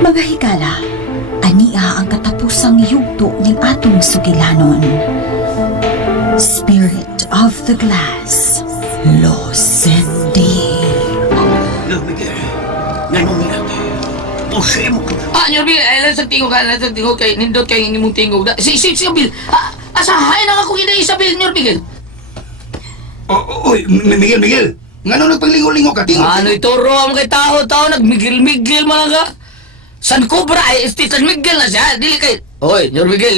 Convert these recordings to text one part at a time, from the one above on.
Mga higala, ania ang katapusang yugto ng atong sugilanon. Spirit of the Glass, Losende. Miguel, nanungilag. Pusay mo ko. Nyo, Bill, alam sa tingog kay nindot kay hindi mong tingog. Si Bill, asahay na ako kina Isabel, Nyo, Bill. Oy, Miguel. Ngano nagpaglingo-lingo ka? Tingog. Ano ito, Rom, kay tao, nagmigil-migil mga ka. San Cobra, San Miguel na siya, dili kay... Oy, Nyor Miguel.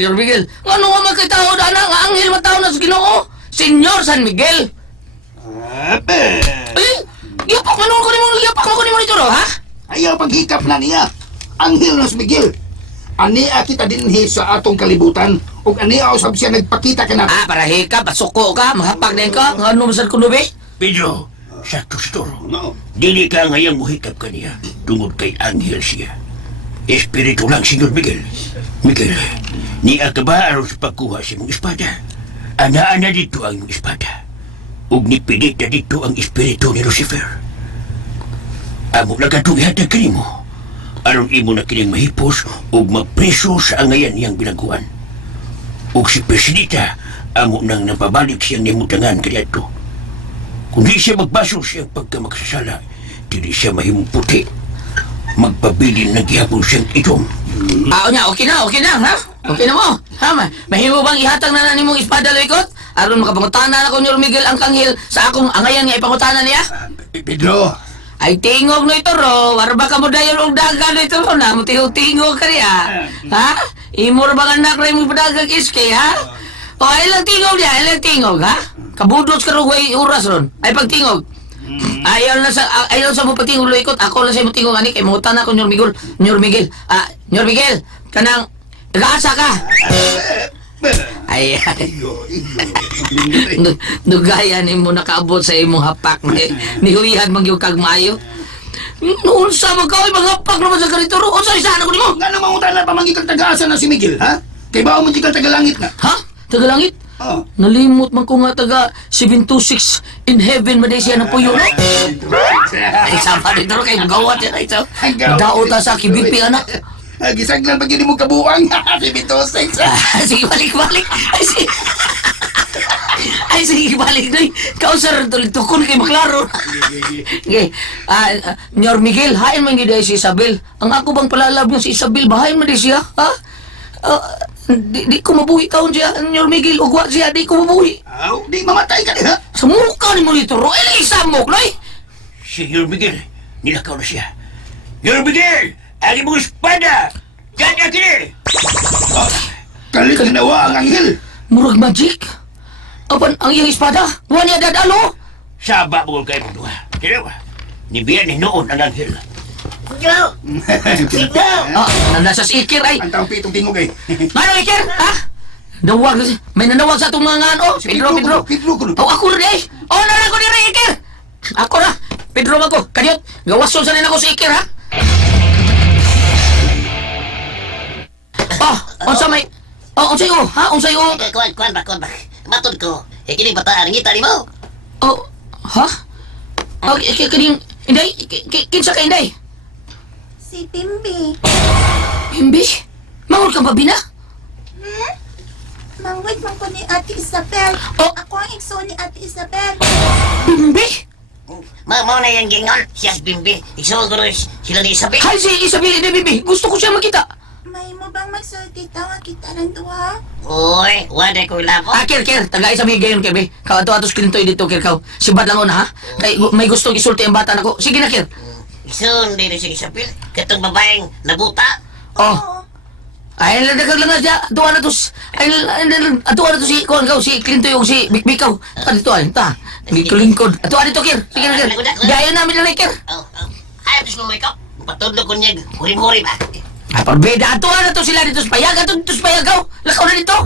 Ngano nga mga kay tao, nga anghel matao na sa Ginoo. Senyor San Miguel. Ape. Yapak mo ko ni mo nito, ha? Ayaw paghikap na niya. Anghel Los Miguel. Ania kita dinhi sa atong kalibutan. Ug ania usab siya nagpakita ka na. Para hikap, pasuko ka, mahapag na ka. Ngano masal ko nubi? Pedro, sa tustoro. No. Dili ka ngayang muhikap ka niya tungod kay anghel siya. Espiritu lang, Senyor Miguel. Miguel, niya ka ba aron sa pagkuha sa mong espada? Ana-ana dito ang iyong espada. Ug nipilit na dito ang espiritu ni Lucifer. Amo na katungihatan ka mo. Aron imo na kining mahipos ug magpreso sa angayan niyang binaguan. Ug si Presidita, amo nang napabalik siyang nimutangan kaniadto. Kung di siya magbaso siyang pagkamagsasala, dili siya mahimong puti. Magpabilin na gihapon siyang itom. Okay na, ha? Okay na mo. Ha, mahimo bang ihatag na mong espada loikot? Aron makapangutanan na ko, Nyor Miguel, ang kanghil sa akong angayan nga ipangutanan niya? Pedro. Ay, tingog no ito, Ro. Warba ka mo dayon og dagan no ito, Ro, na. Tingog ka niya. Ha? Imor bang anak na yung padagang iske, ha? O, ilang tingog, ha? Kabudots ka ro, way oras, ron. Ay, pagtingog. Ayaw sa mo patingog loikot. Ako lang sa mo tingog, ani. Kay mangutan ako, Nyor Miguel. Nyor Miguel, kanang, nag-aasa ka. Ay. Nugaya ni mo nakaabot sa imong hapak nihulihan magyug kag maayo. Noon sa magkaway mga hapak naman sa ganito ro. Unsa isahan ko nimo? Ngano mangutan na pamangikag taga-asa na si Miguel, ha? Kay bao man jikal taga-langit na. Ha? Tagalangit? Oh. Nalimot man ko nga taga 726 in heaven maday siya ng puyo no? Ay sama dito ro kay gawat yan ito. Daot ta sa kibipi anak. Gisaglan pag hindi mo kabuang. Si Bitosek. Sige, balik. Ay, sige, balik na. Kausar, tukon kay maklaro. Okay. Nyor Miguel, hain man gida si Isabel. Ang ako bang palalab niyo si Isabel, bahayin man di siya, ha? Di ko mabuhi taon siya, Nyor Miguel, ugwa siya, di ko mabuhi. Di mamatay ka niya. Sa mukha ni mo dito, ro, isamok, no? Senyor Miguel, nilakaw na siya. Senyor Miguel! Ari mong espada! Diyan niya kini! Kalit ginawa ang anghel. Murag magic? Apan, ang iyang espada? Huwag niya dadalo? Saba mo kayo mong duha. Kaya ba? Nibiyan ni noon ang anghel. Ikaw! Nasa si Ikir ay. Ang taong pitong tingog eh. Ano, Ikir? Ha? Nawag, may nanawag sa itong mga ano. Si Pedro. Pedro ko. Ako rin eh. Nara ko rin, Ikir. Ako na. Pedro ako. Kanyot, gawason sa rin ako si Ikir, ha? Unsa may... unsay o, ha? Unsay o? Kuan ba? Matod ko. Kining bataan, ngita ni mo. Ha? Kining... Inday? Kinsa ka, Inday? Si Bimbi. Bimbi? Mangol ka ba, Bina? Mangwit man ko ni Ate Isabel. Ako ang igso ni Ate Isabel. Bimbi? Mao na yung gingon. Siya si Bimbi. Isogro sila ni Isabel. Hay, si Isabel, Inday, Bimbi. Gusto ko siya makita. May mo bang magsulti nga kita ng duha? Uy, wala ko labo. Kir. Tagay sa gayon, Kir, be. Ato-atos kilintoy dito, Kir, kaw. Sibad lang na, ha? Kay, may gustong isulti ang bata na ko. Sige na, Kir. Isun din si Isabel. Katong babaeng nabuta. Ay, nagdagang lang na siya. Atuwa na to si Kuan, kaw, si Kilintoy o si Bikbikaw. Dito, ta. May kulingkod. Atuwa dito, Kir. Sige na, Kir. Gayon namin na, Kir. Ayaw, bis mo ikaw. Patulog ko niya. Hurim-hurim, ha? Parbeda, atuwa na to sila dito sa payag. Dito sa payag, kaw. Lakaw na dito.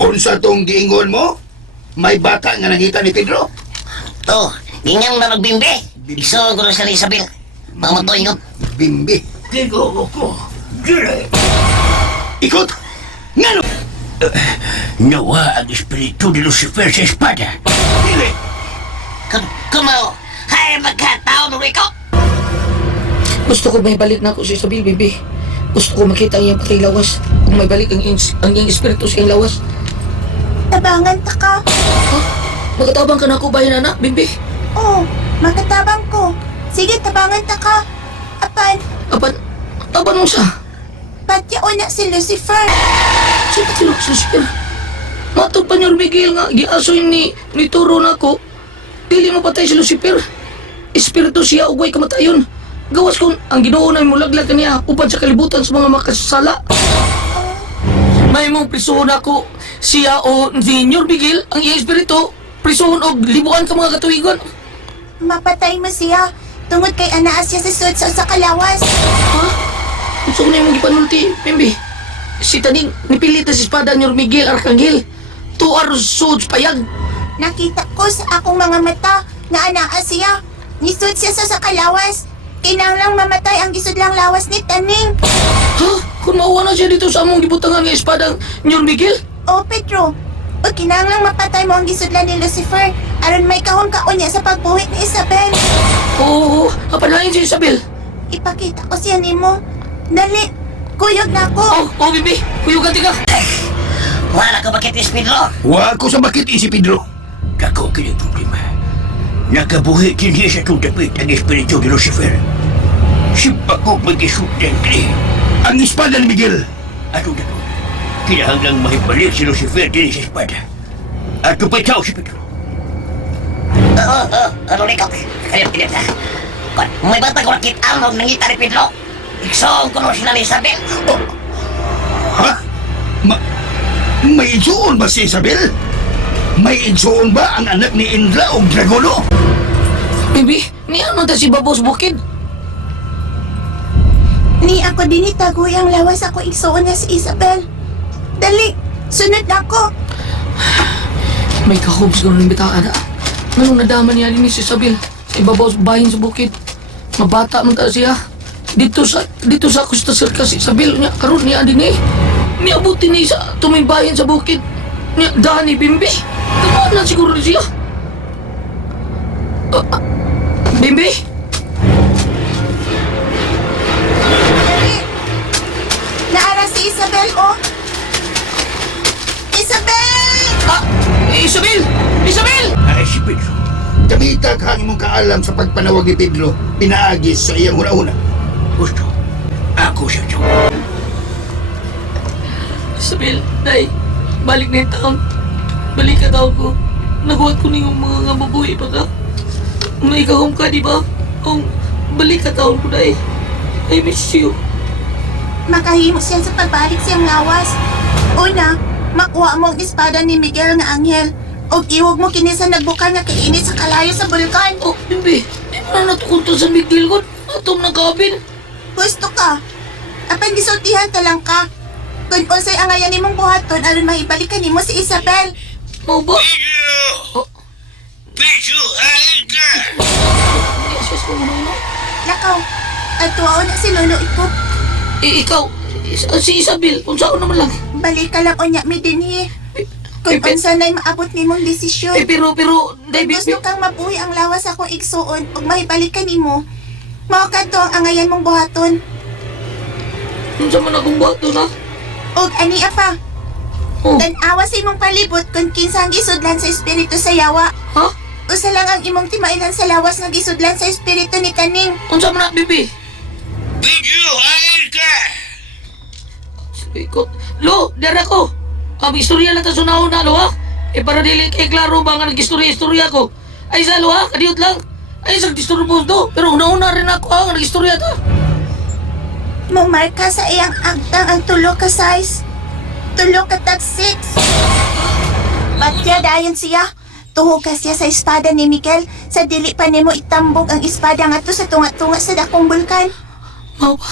Unsa tong giingon mo? May bata nga nakita ni Pedro? To, ninyang na magbimbi. Isogro sila ni Isabel. Mamatoy nga. Bimbi. Tigo ko. Dire. Ikot! Ngano? Nawa ang espiritu ni Lucifer sa espada. Dili! Kumao, hay magkataon mo ikaw. Gusto ko may balik na ako si Isabel, Bibi. Gusto ko makita ang iyang patay lawas. Kung may balik ang iyang espiritu sa iyang lawas. Tabangan ta ka. Ha? Magatabang ka na ako, bayan anak, Bibi. Oo, makatabang ko. Sige, tabangan ta ka. Apan mo sa? Patyaon na si Lucifer. Sino tilok sa siya? Matod pa niyo, Miguel nga, giasoy ni Turo na ako. Dili mo patay si Lucifer. Espiritu siya, ugway kamatayon. Gawas kung ang ginoo na mulaglag niya upad sa kalibutan sa mga makasala. May mong prisuhon ako siya o Senior Miguel, ang iyang espiritu, prisuhon o libuan ka mga katuigon. Mapatay mo siya. Tungod kay anaas siya sa suot sa kalawas. Ha? Gusto ko na yung gipanulti, Pembe. Si Taning, nipilita si espada ni Miguel Arcangel. Tuar suod payag. Nakita ko sa akong mga mata na anaas siya. Nisud siya sa kalawas. Kinanglang mamatay ang gisudlang lawas ni Taning. Ha? Kung mauwa na siya dito sa among gibutangan ng espada ni Miguel? O Pedro, o kinanglang mapatay mo ang gisudlan ni Lucifer aron may kahon niya sa pagbuhi ni Isabel. Oo, kapanahin si Isabel. Ipakita ko siya nimo. Dali, kuyog na ako. Bibi, kuyugan ka. Wala ka bakit is Pedro? Wa ko sa bakit si Pedro. Dako kini problema. Nakabuhi kini sa tutapit ang espiritu ni Lucifer. Sipa ko mag-isudan kini. Ang espada ni Miguel. Ato dako. Kinahanglang mahibalik si Lucifer din sa espada. Ato pa ikaw si Pedro. Ano ni ka? Kaya na. May bata ko nakit ang nangita ni Pedro. Iksong ko sila ni Isabel. Ha? May igsuon ba si Isabel? May igsuon ba ang anak ni Indra o Dragono? Bibi, niyan mo ta si Babos Bukid. Ni ako din itagoy ang lawas ako igsuon na si Isabel. Dali, sunod na ako. May kahubs ko ng bitaan na. Anong nadaman niya din si Isabel? Ibabaw sa bahin sa bukid. Mabata man ta siya. Dito sa Costa Cerca si Isabel niya karon niya din eh. Niabuti ni sa tuming bahin sa bukid. Niya Dani Bimbi. Tamaan na siguro siya. Bimbi? Dali. Naara si Isabel, oh. Isabel! Isabel! Isabel! Ay si Pedro. Kamita ka ang imong kaalam sa pagpanawag ni Pedro, pinaagis sa iyang una-una. Gusto. Ako siya siya. Isabel, day, balik na yung taon. Balik ka taon ko. Naguhat ko niyong mga mabuhi pa ka. May kahom ka, di ba? Balik ka taon ko, day. I miss you. Makahimo siya sa pagbalik siyang lawas. Una, makuha mo ang espada ni Miguel nga anghel. O iwag mo kini sa nagbuka nga kainit sa kalayo sa bulkan. Bimbi, di mo na natukunta sa Miguel ko. Atom ng kabin. Gusto ka? Apan gisultihan ta lang ka. Kung unsay angayan nimong buhaton aron mahibalikan nimo si Isabel. Mau ba? Pedro! Pedro, ayun ka! Yes, ano? Lakaw, at tuwao na si Lolo Ikot. Ikaw, si Isabel, kung saan naman lang. Balik ka lang unya mi dinhi. Kung unsa na'y maabot nimong desisyon. Pero, day, Gusto kang mabuhi ang lawas akong igsuon ug mahibalikan nimo. Mao kadto ang angayan mong buhaton. kung saan man akong bato na. Ug ani pa. Oh, Tan-awa sa imong palibot kung kinsa ang gisudlan sa espiritu sa yawa. ha? Usa lang ang imong timailan sa lawas nga gisudlan sa espiritu ni Taning. Kung saan man na, Bibi? Pedro, ayun ka! Ikot. Lo, dara ko. Ang istorya lang ta sunahon na, lo, ha? Para dili kay klaro ba nga nag-istorya ko. Ay, sa lo, ha? Kadiyot lang. Ay, sa disturbo do. Pero una-una rin ako, ha? Nag-istorya ta. Mumarka sa iyang agtang ang tulo ka size. Tulo ka tag 6. Batya dayon siya. Tuhog ka siya sa espada ni Miguel. Sa dili pa nimo itambog ang espada nga to sa tunga-tunga sa dakong bulkan. Mau ba?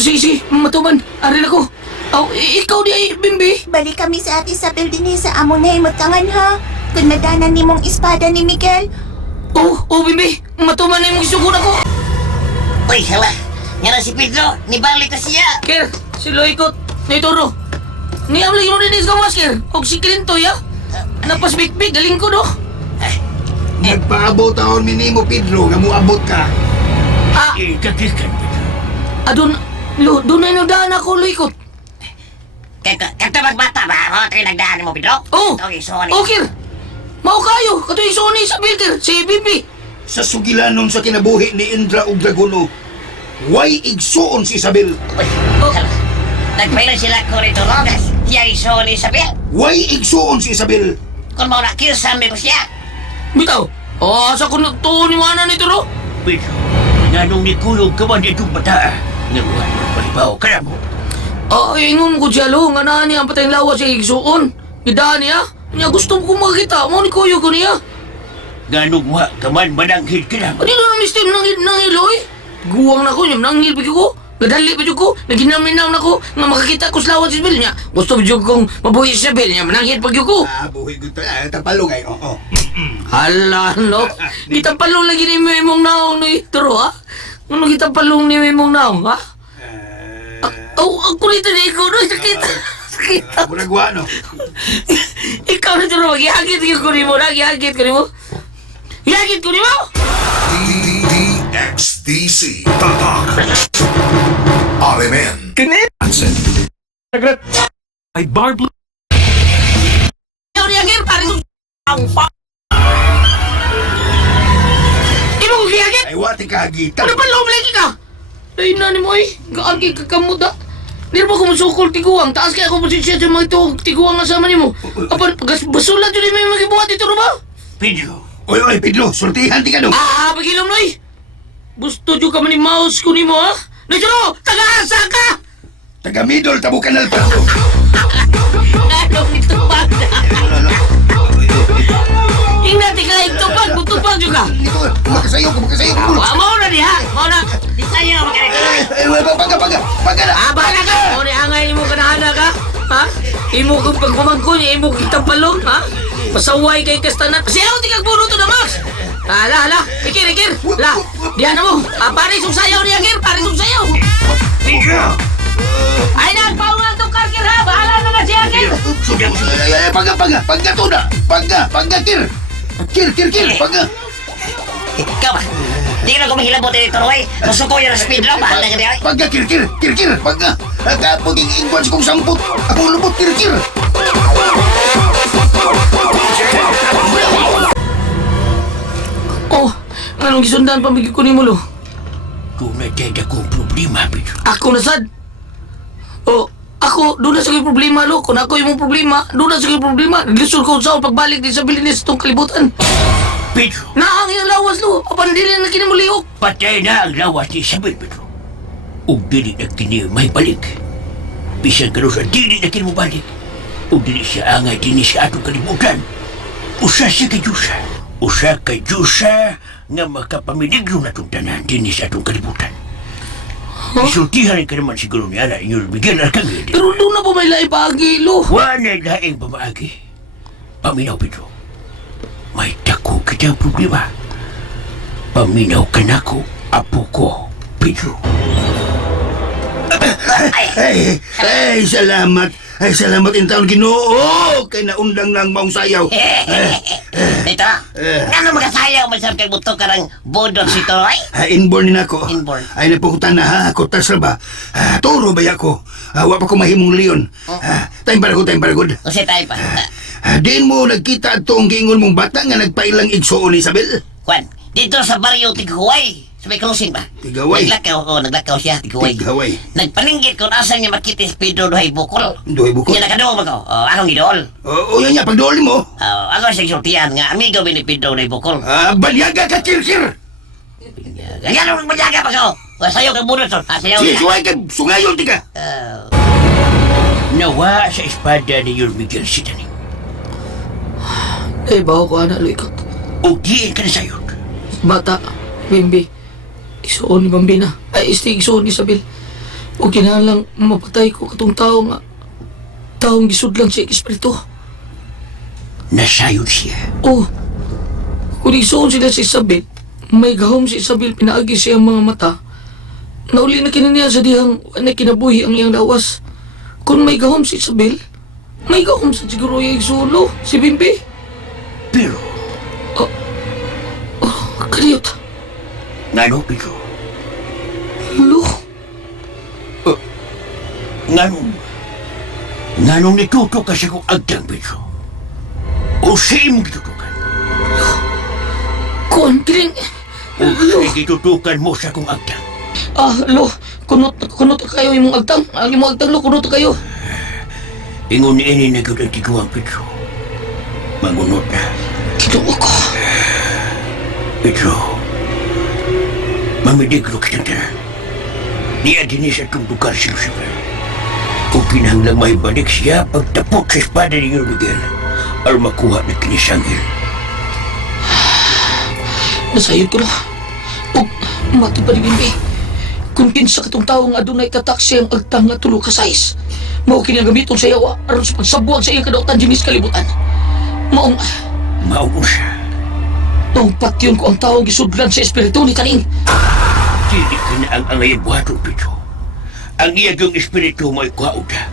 Sige, matuman. Arin ako. Ikaw di ay, Bimbi. Balik kami sa Ate Isabel din sa among nahimutangan ha. Kung nadanan nimong espada ni Miguel. Bimbi. Matuman na yung isugon ako. Uy, hala. Nga na si Pedro. Nibalik na siya. Ker, si Loikot, ni Toro. Ni ang lagi mo din is gawas, Ker. Og si Clintoy, ha? Napasbig-big, galing ko, no? Nagpaabot taon minimo Pedro nga muabot ka. Ikagikan, Pedro. Adon, doon na inudaan ako, Luikot. Kato magbata ba? O, tayo nagdaan mo, Pedro? Oh, Ito, iso ni. okay. Mao kayo, kato yung Sony sa Bilter, si Bibi. Sa sugilanon sa kinabuhi ni Indra ug Dragono, way igsuon si Isabel. Uy, nagpailan sila ko rito, Rogas. Siya iso ni Isabel. Way igsuon si Isabel. Kung mau nakilsam ko siya. Bitaw, asa ko nagtuon ni mana nito, ro? Pedro, nanong ni Kulog ka man itong bata. Ngayon, palibaw ka na mo. Ingon ko siya, lo, nga na niya ang patayang lawas siya igsuon. Idaan niya, niya gusto ko makita mo ni Kuyo ko niya. Ganong wa ka man mananghid ka na mo. Di na mistim nangil, oy. Guwang na ko niya, nangil pa ko. Gadali pa ko, naginaminaw na ko, nga makakita ko sa lawas si Bel niya. Gusto pa kong mabuhi sa Bel niya, mananghil pa ko. Buhay ko ito. Tapalong ay, oo. Hala, no? Gitapalong lagi ni Memong Naong no itro, ha? Ano gitapalong ni Memong Naong, ha? Ako nito na ikaw, no? Sakit. Sakit. Buragwa, no? Ikaw na ito, mag-ihagit ko ni mo, nag-ihagit ko ni mo. Ihagit ko ni mo! DXDC Tatak Arimen Hansen Ay Barb Ikaw ni Agir, pare ko. Imo ko ihagit? Ay, wati kagitan. Ano ba lagi ka? Dahil na ni mo, eh. Kaagi ka kamuda. Di ba ko masukol tiguang? Taas kaya ako pasisya sa mga ito tiguang asama ni mo. Apan, basulat yun may magibuhat ito, ba? Pedro, Oy, Pedro, sultihan ti ka, no? Pagilom, noy! Gusto nyo ka man ni mouse ko ni mo, ha? Nagyo, taga-asa ka! Taga-midol, tabukan na pa. Anong itupag na? Ingnan, tika itupag, butupag nyo ka! Ito, kumakasayo. Mao na di, ha? Mao na! Di tayo magkakatuloy. Paga na. Bahala ka! Mao ni angay mo ka na hana ka? Ha? Imo ko pagkumangkon, imo kitang palong, ha? Pasaway kay kastanan. Siyaw, di kag buruto na, Max! Hala, ikir! La, diyan na mo! Pare, sungsayaw ni Agir! Pare, sungsayaw! Pedro! Ay, nagpaungan tong karkir, ha? Bahala na na si Agir! Paga to na. Paga, kir. Kir, paga. Ikaw ba? Di ka na kumahilabot dito, Roy. Gusto ko yung speed lang. Bahala ka diyan. Paga, kir. Paga. Kapag ingwan si kong samput. Ako lubot, kir. Oh, anong gisundan pamigil ko ni mo, lo? Kung nadada kong problema, Pedro. Ako na sad. Oh, ako, doon na sa problema, lo. Kung ako yung problema, doon na sa problema. Naglisod ko sa pagbalik din sa bilinis itong kalibutan. Pedro, Naang yung lawas, lo. Apan dili na kinamulihok. patay na ang lawas ni Isabel, Pedro. Ug dili na kini may balik. Bisan ka sa dili na kini mo balik. Ug dili siya angay din sa atong kalibutan. Usa siya kay Diyosa. Usa kay Diyosa nga makapamiligro na itong tanan din sa atong kalibutan. Isultihan ka naman siguro ni Ana inyong Miguel Arcangel. Pero doon na po may laibagi, lo. Wanay laing pamaagi. Paminaw, Pedro. May dako kitang problema. Paminaw ka na ko, apo ko, Pedro. Ay, salamat. Ay, salamat in taon Ginoo. Kay naundang lang maong sayaw. Ito, ano magasayaw man sa kay buto ka ng bodot si Roy? Inborn din ako. Inborn. Ay, napukutan na ha. Kotas na ba? Turo ba ako? Wa pa ko mahimong leon. Time para good. O si tayo pa. Din mo nagkita at ang gingon mong bata nga nagpailang igsoon ni Isabel. Kwan, dito sa baryo Tighuway. Sa may closing ba? Tighuway? Naglakaw siya, Tighuway. Tighuway. Nagpaninggit kung asan niya makitis Pedro Duhay Bukol. Duhay Bukol? Yan nakadoon ba ko? Akong idol. O yan niya, pagdooli mo. Ako sa isultihan nga, amigo ni Pedro Duhay Bukol. Balyaga ka, kirkir. Ganyan ang magyaga pa ko. Sayo kang bunot son. Sayo Sige, ka. suway ka, sungayon di ka. Nawa sa espada ni Your Miguel Sidani. Eh, baho ko, anak, lo, ikot. O diin ka na sayo. Bata, Bimbi. Isuon ni Bambina. Ay, isuon ni Isabel. O kinalang mapatay ko katong tao nga. Taong gisudlang siya espiritu. Nasayon siya. Oh, kung isuon sila si Isabel, may gahom si Isabel, pinaagi siya ang mga mata. Nauli na kinaniya sa dihang na kinabuhi ang iyang lawas. Kung may gahom si Isabel, may gahom sa siguro yung solo, si Bimbi. Pero, Kaliyot, nano, Pedro? lo, Nganong nituto ka sa kong agtang, Pedro? O siya imong gitutukan? Konting... O siya gitutukan mo sa kong agtang? Lo, kunot kayo imong agtang. Ang imong agtang, lo, kunot kayo. Ingon ini na gud ang tiguang, Pedro. Mangunot na. Kituwa ko. Pedro, mamidiglo kitang tanan. Niya din sa itong lugar si Lucifer. Kung kinahanglang may balik siya pagtapok sa espada ni Miguel or makuha na kinisangil. Nasayod ko, lo. O, mati pa rin, kung kinsa katong taong adunay kataksi ang agtang nga tulo ka size. Mao kini ang gamiton sa yawa aron sa pagsabuang sa iyang kadautan dinis kalibutan. Maong siya. patyon ko ang taong gisudlan sa espiritu ni kaning. Dili ka na ang angayang buhaton, Pedro. Ang iyagong espiritu mo ay kuhauda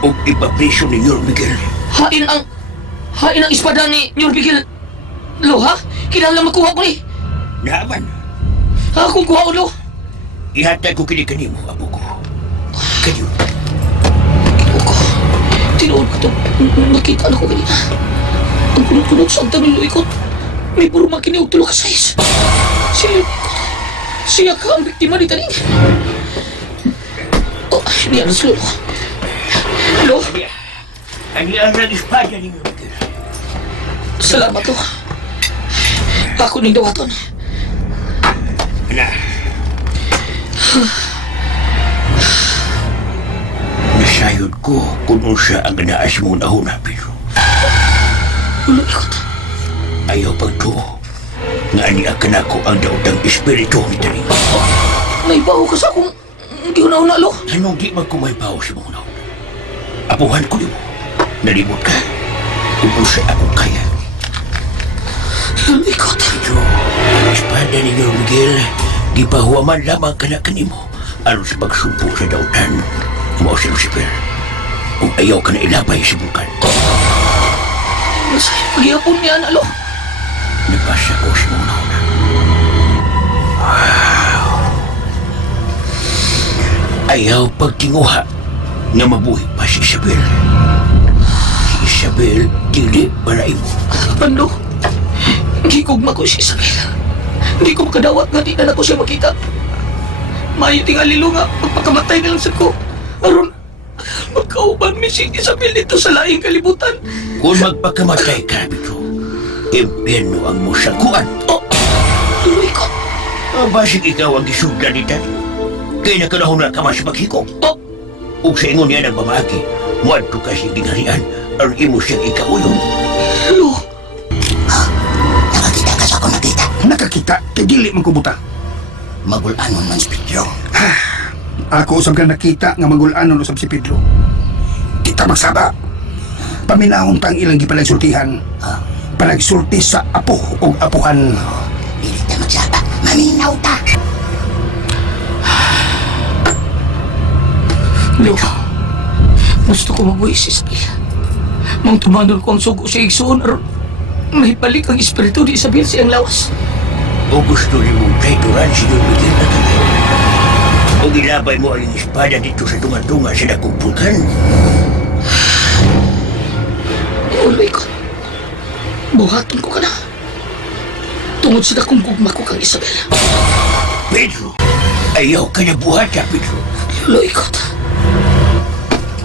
o ipapriso ni Miguel. Hain ang espada ni Miguel. Lo, ha? Kinahanglan makuha ko ni. Naman, Ha, kung kuha ko, lo. ihatag ko kini mo, apo ko. Kanyo. Kinuha ko. Tinuod ko ito. Nakita na ko kanina. Ang kunot-kunot sa agtang nilo ikot. May burma kiniog tulo ka size. Siya ka ang biktima ni Taning. Oh, niyan sa lolo. Lo, Ang iyang espada ni Miguel. salamat, lo. Ako ning dawaton. Na. Nasayod ko kung siya ang naas mong nahuna, Pedro. Ulo ikot. Ayaw pagtuo. Nga aniakan ako ang daotang espiritu ni Taning. Naibaho ka sa akong giunaw-una, lo. Anong di magkumaypaw si mong nauna? Apuhan ko ni mo. Nalimot ka. Kung siya akong kaya. Ulo ikot. Pedro, ang espada ni Miguel, di pa huwaman lamang kanimo aron sa pagsumpo sa daotan. Mao si Lucifer. Kung ayaw ka na ilabay sa bukan. Masaya paghihapon niya, na, lo. Nabasa ko si mong nauna. Ayaw pagtinguha nga mabuhi pa si Isabel. Si Isabel, dili para imo. Pando, hindi ko ko si Isabel. Hindi ko makadawat nga di na ako siya makita. Mayo tingalilo nga, magpakamatay na lang sa ko. Aron, magkauban mi si Isabel dito sa laing kalibutan. Kung magpakamatay ka, Pedro, impyerno ang musakuan. Oh, tuloy ko. Basig ikaw ang gisugdan ni Tani. Kaya nakanahon na ka mas maghikong. Oh, Kung sa ingon niya ng mamaki, muadto ka si gingharian, ang imo siyang ikauyon. lo. Nakakita ka sa ako nakita. Nakakita, kay dili man kubuta. Magulanon man si Pedro. Ako usab ka nakita nga magulanon usab si Pedro. Kita magsaba. Paminahon tang ilang gipalagsultihan. Palagsulti sa apo o apuhan. Dili ta magsaba. Maminaw ta. Lo, gusto ko mabuhay si Isabel. Mang tumanol ko ang sugo sa igsoon, aron may balik ang espiritu ni Isabel sa iyang lawas. O gusto ni mong traitoran si Don Miguel na tagay. O gilabay mo ang espada dito sa tunga-tunga sa dakong pulkan. Uloy ko. Buhaton ko ka na. Tungod sa dakong gugma ko kang Isabel. Pedro, ayaw ka na buhat ka, Pedro. Uloy ko.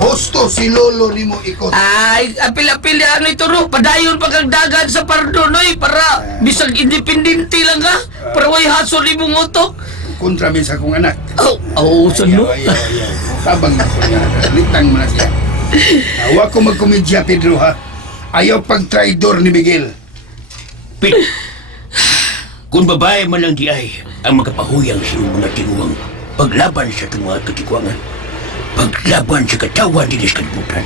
Hosto si lolo ni mo ikot. Ay, apil-apil na ano ito, no? Padayon pa kang dagan sa pardonoy para bisag independente lang ka. Para way hasol imong utok. Kontra min sa akong anak. Saan no? Ayaw. Tabang na ko niya. Litang mo na siya. Awa ko magkomedya, Pedro, ha? Ayaw pag-traidor ni Miguel. Pedro, kung babae man lang di ay ang magkapahuyang sa iyong mga tinuwang paglaban sa itong mga katikwangan, paglaban sa katawan din sa kalibutan,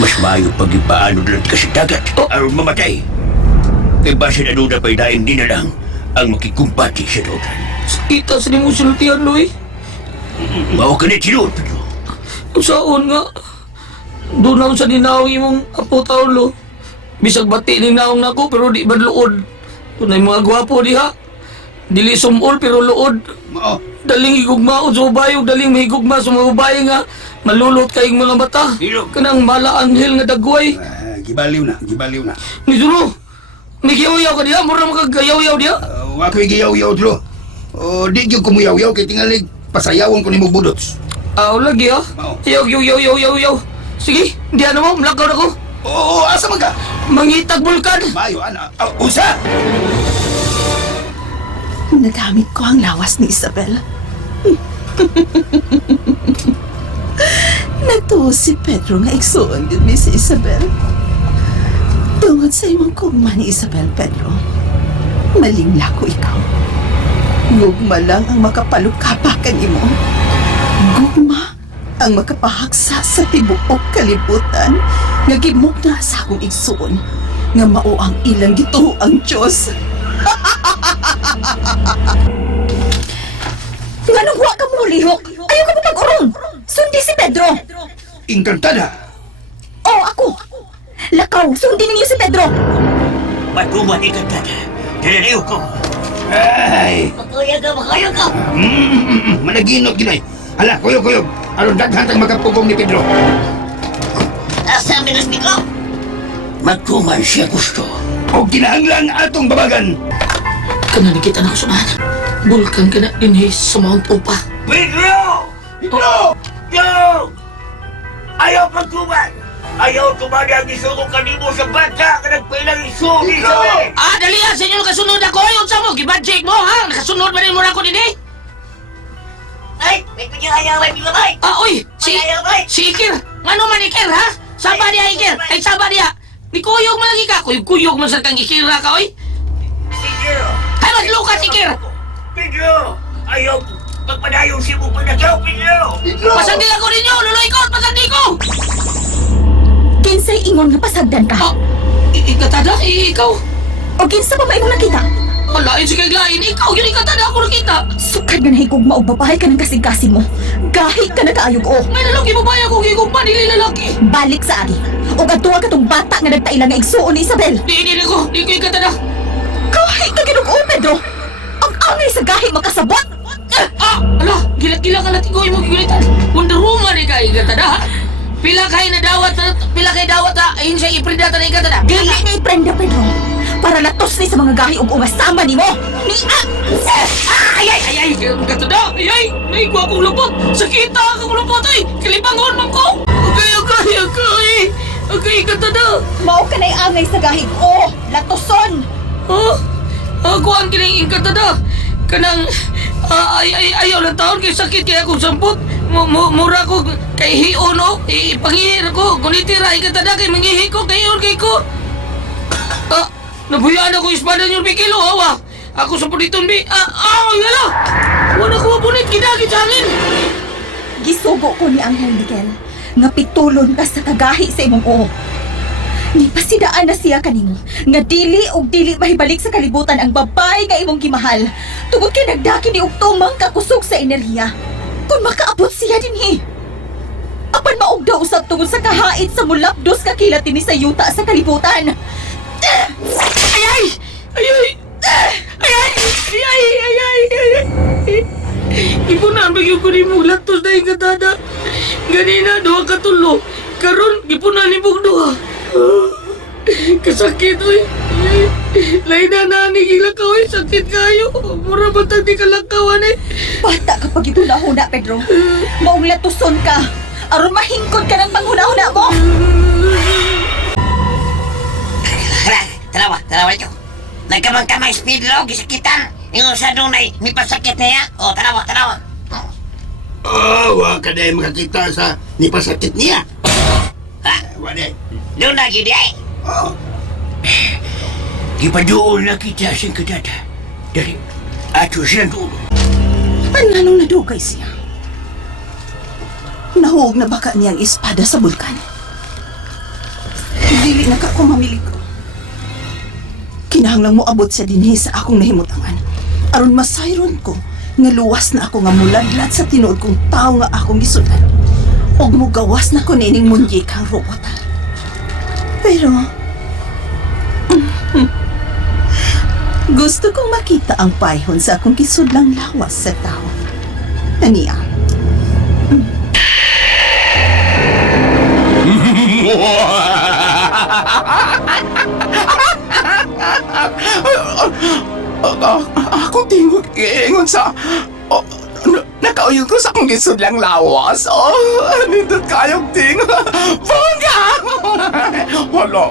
mas maayo pag-ipaano lang ka sa dagat aron mamatay. Kaya base na doon na pa'y daing din na lang ang makikumpati sa doon. Kita sa nimong sultihan, Loy. Mao ka na tinuod, Pedro. Saon nga. Doon ako sa ninawang imong apo taon, lo. Bisag bati ninawang na ako, pero di ba luod. Tunay mga gwapo diha. Dili sumol, pero luod. Mao, daling higugma o subayog, daling mahigugma sa mga babae nga malulot kayong mga mata. Dilo. Kanang mala anghel nga dagway. Gibaliw na, gibaliw na. Ni Duro, may giyaw-yaw ka diya, mura makagayaw-yaw diya. Wa ko'y giyaw-yaw, Dro. O, di gyud ko muyaw-yaw, kay tingalig pasayawon ko ni mo budots. Lagi Oo. Yaw. Sige, di ano mo, malakaw na ko. Oo, asa man ka? Mangitag bulkan. Mayo, ana. Usa! Nagamit ko ang lawas ni Isabel. Natuo si Pedro nga igsuon gid mi si Isabel. Tungod sa imong kugma ni Isabel, Pedro, malingla ko ikaw. Gugma lang ang makapalukapakan imo. Gugma ang makapahagsa sa tibuok kalibutan nga gimugna sa akong igsuon nga mao ang ilang gituo ang Diyos. Nganong wa ka mo lihok? Ayaw ka mo pag-urong. Sundi si Pedro. Encantada! Oh, ako. Lakaw, sundi ninyo si Pedro. Matuman ikatada. Dalaliw ko. Ay! Makuyog ka. Managinot ginay. Hala, kuyog. Aron daghan tang magapugong ni Pedro. Asa minas niko? Matuman siya gusto. O kinahanglan atong babagan. Kana ni kita na sunahan. Bulkan ka na inhi sa Mount Opa. Pedro! Pedro! Yo! Ayaw pagtuman! Ayaw tumali ang isuko kanimo sa bata ka nagpailang isugi sa amin! Dali sa inyo nakasunod ako. Ayaw sa mo, gibadjik mo ha. Nakasunod ba rin mo na ako din eh? Ay, may ayaw may pilabay. Uy, Ayaw bay. si Ikir. Ngano man Ikir ha? Saba niya Ikir. Ay, saba niya. Ni kuyog man lagi ka. Kuyog man sa kang Ikira ka, oy. Pedro! Hay, mas lukas Ikir. Pedro! Ayaw magpadayo si mo panagaw, Pedro! Pasandi ako ninyo. Luloy ko. Pasandi ko. Kinsay ingon nga pasagdan ka. Ikatada, ikaw. O kinsa pa ba imong nakita? Lain si kaglain. Ikaw yun ikatada ako nakita. Sukad nga nahigugma o babae ka ng kasing-kasing mo. Gahi ka na kaayog o. May nalagi mo ba ako gigong pa nili lalaki? Balik sa ari. O gatuwa ka tong bata nga nagtaila nga igsuon ni Isabel. Di ko ikatada. Gahi ka ginugo, Pedro. Ang angay sa gahi makasabot. Ala, gila-gila ka natin ko mo gilitan. Wonder Woman ka ikatada ha? Pila kay dawat ha? Ayun siya ipridata na ikatada. Dili nga iprenda, Pedro. Para latos ni sa mga gahi ug umasama nimo. Ni Ay, katada. Ay, naigwa akong lupot. Sakita akong lupot ay. Kalibangon man ko. Okay, katada. mao ka na'y angay sa gahi o latoson. Ako ang kining katada. Kanang ayaw na taon kay sakit kaya akong sampot. Mura ko kay hiyo no. Ipangihir ko. Kunitira katada kay mangihi ko kay ko. Nabuyaan ako espada niyo bikilo hawa. Ako sa puliton bi. Wala. Wala ko mabunit gidagit sa hangin. Gisugo ko ni Angel Miguel nga pitulon ka sa kagahi sa imong oo. Nipasidaan na siya kanimo nga dili mahibalik sa kalibutan ang babae nga imong gimahal. Tungod kay nagdaki ni og tumang kakusog sa enerhiya. Kung makaabot siya dinhi. Apan maog daw usab tungod sa kahait sa mulapdos ka kilat dinhi sa yuta sa kalibutan. Gipunan bagi ko ni mong latos na ikatada. Ganina, duha katulo. Karon, gipunan ni mong duha. Kasakit, oy. Lain na ni gila ka, oy. Sakit kayo. Mura ba tag di kalakawan eh. Bata kapag ihuna-huna, Pedro. Maong latuson ka. Aron mahingkod ka ng panghuna-huna mo. Tarawa nyo. Nagkamang-kamay Pedro, gisakitan. Yung sa dunay, may pasakit niya. O, tarawa. Wa ka dahil makakita sa nipasakit niya. Ha? Wala. Doon na gidi ay. Ipadoon na kita sing kadada. Dari ato silang dulo. Anong nadugay siya? Nahuog na baka niyang espada sa bulkan. Dili na ka ko mamiligo. Kinahanglang mo abot sa dinhi sa akong nahimutangan. Aron masayron ko nga luwas na ako nga muladlat sa tinuod kong tao nga akong gisudan. Og mugawas na ko nining munyi kang robot. Pero gusto kong makita ang payhon sa akong gisudlang lawas sa tao. Taniya. Ako tingog ingon sa... Nakauyog ko sa akong gisudlang lawas. Nindot kayong ting. Bongga! Wala.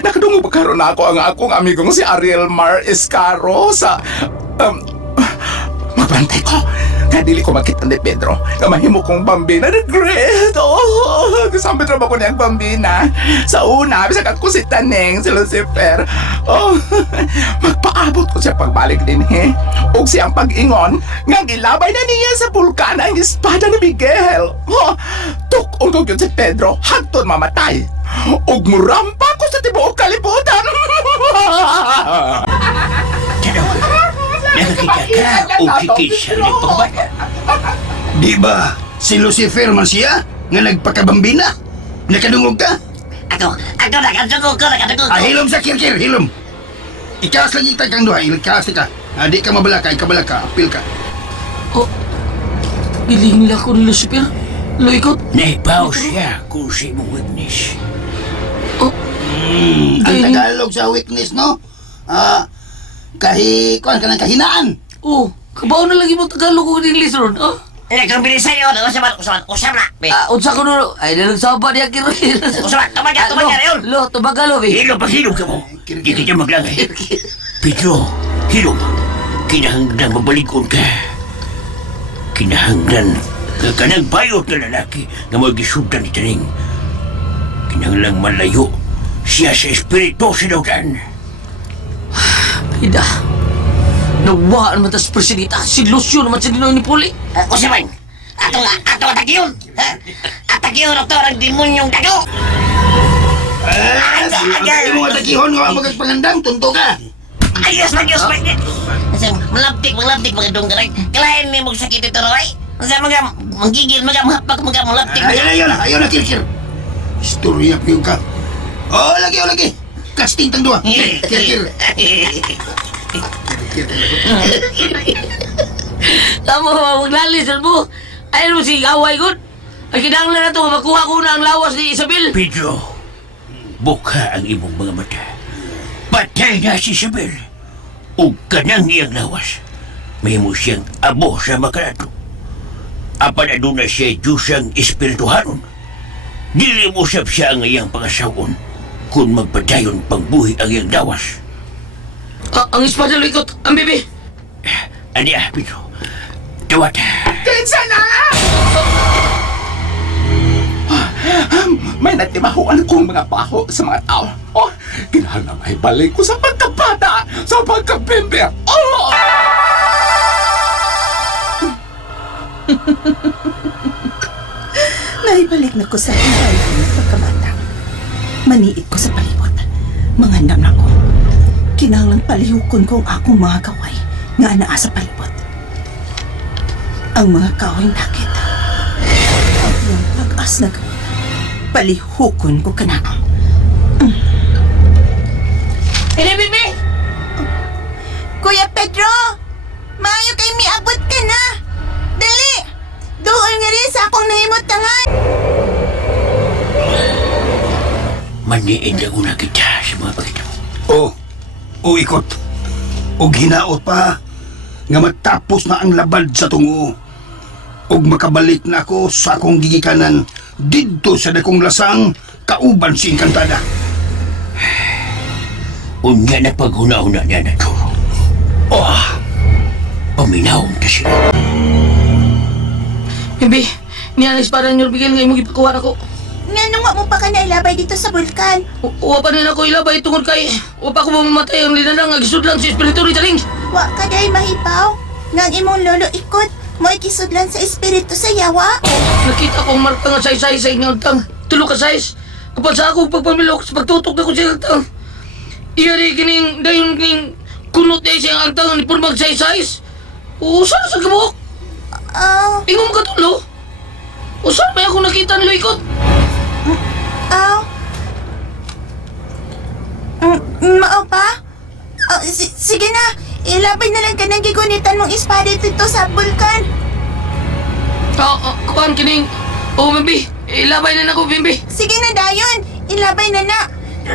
Nakadungog ba karon ako ang akong amigong si Ariel Mar Escaro sa... magbantay ko. Kadili ko makita ni Pedro na mahimo kong bambina ni Great. Kasambit na ba ko niyang bambina? Sa una, bisa ka ko si Taneng, si Lucifer. Magpaabot ko siya pagbalik din, he. Ug siyang pag-ingon, nga gilabay na niya sa bulkan ang espada ni Miguel. Tukon ko yun si Pedro, hagton mamatay. Ug murampa ko sa tibuok kalibutan. Nakakita ka o kikisa rin pagbaya. Di ba si Lucifer man siya nga nagpakabambina? Nakadungog ka? Ako nakadungog ko. Hilom sa kirkir, hilom. Ikaas lagi kang duha, ikaas ka. Di ka mabalaka, apil ka. Iling nila ko ni Lucifer. Luikot. Naibaw siya kung si mong witness. Ang Tagalog sa witness, no? Kuan ka ng kahinaan. Kabaw na lagi mo Tagalog ko ng English ron, Kung bilisan yun, usap na. Unsa ko no, ay nagsaba niya kiro. Usap, tumaga yun. Lo, tubagalo, be. Hilom, paghilom ka mo. Di ka dyan maglangay. Pedro, hilom. Kinahanglan mabalikon ka. Kinahanglan ka ng bayot na lalaki na mag-isugdan ni Taning. Kinahanglan malayo siya sa espiritu sinawdan. Ida. Nawaan man tas presidita. Si Lucio naman sa dinoy ni Puli. Usapan, ato atakiyon. Atakiyon ito ang demonyong dago. Hindi mo atakihon nga magagpangandang, tunto ka. Ayos. Malaptik mga dunggaray. Kalahin ni mong sakit ito, Roy. Sa mga manggigil, mga malaptik. Ayaw na, kirkir. Istorya piyo ka. Lagi. Casting tang dua. Kirkir. Tama ba, maglalis mo. Ayaw mo si Gaway good. Ay kinanglan na ito, makuha ko na ang lawas ni Isabel. Pedro, buka ang imong mga mata. Patay na si Isabel. O kanang iyang lawas. May mo siyang abo sa makarato. Apan aduna siya Diyosang espirituhanon. Dili mo sab siya ang iyang pangasawon kung magpadayon pangbuhi ang iyang lawas. Ang espada Luikot, ang bebe. Ani Pedro. Tawat. Kinsa na! May natimahuan kong mga baho sa mga tao. Kinahanglan may balik ko sa pagkabata, sa pagkabimber. Naibalik na ko sa ihay ng pagkabata. Maniit ko sa palibot. Mangandam na ko. Kinahanglan palihukon ko ang akong mga kaway nga naa sa palibot. Ang mga kaway nakita. Ang iyong pag-as na gawin. Palihukon ko kanang. Bebe! Kuya Pedro! Maayo kay miabot ka na! Dali! Doon nga rin sa akong nahimot tangan! Maniin na una kita sa mga pagkita mo. Ikot. Og hinaot pa nga matapos na ang labad sa tungo. Og makabalik na ako sa akong gigikanan didto sa dakong lasang kauban si Encantada. Unya na paghuna-huna niya na turo. Paminaw na siya. Bebe, niya ang espada ni Miguel nga imong ipakuha ako. Nga nung mo pa ka nailabay dito sa bulkan. Uwa pa rin ako ilabay tungod kay uwa pa ko mamamatay ang linanang nga gisudlan si espiritu ni Taling. Wa ka day mahipaw. Nga ang imong lolo ikot. Mo'y kisudlan sa espiritu sa yawa. Nakita kong marka nga say-say sa inyong tang. Tulo ka size. Kapag sa akong pagpamilok sa pagtutok na ko siya tang. Iyari kining dayon kining kunot na siya ang tang ni Purmag say-size. Saan sa gamok? Ingom ka tulo. Saan may ako nakita ni Luikot? Mao pa? Sige na. Ilabay na lang ka ng gigunitan mong espada dito sa bulkan. Kuhan kining. Bimbi. Ilabay na ko, Bimbi. Sige na dayon, ilabay na na.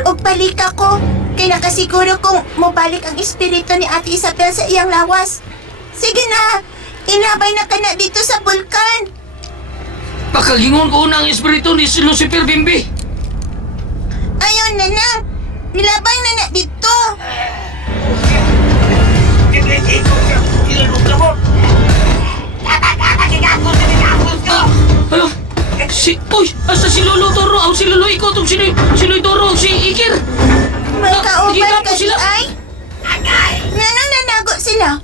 Og balik ako. Kay nakasiguro kung mobalik ang espiritu ni Ate Isabel sa iyang lawas. Sige na, ilabay na ka na dito sa bulkan. Pakagingon ko na ang espiritu ni si Lucifer, Bimbi. Ayun na na, ilabay na na dito. Ano? Uy! Asa si Lolo Toro? Ang si Lolo Iko, itong si Toro, si Ikir! Magkauban ka sila! ay? Nanong nanago sila?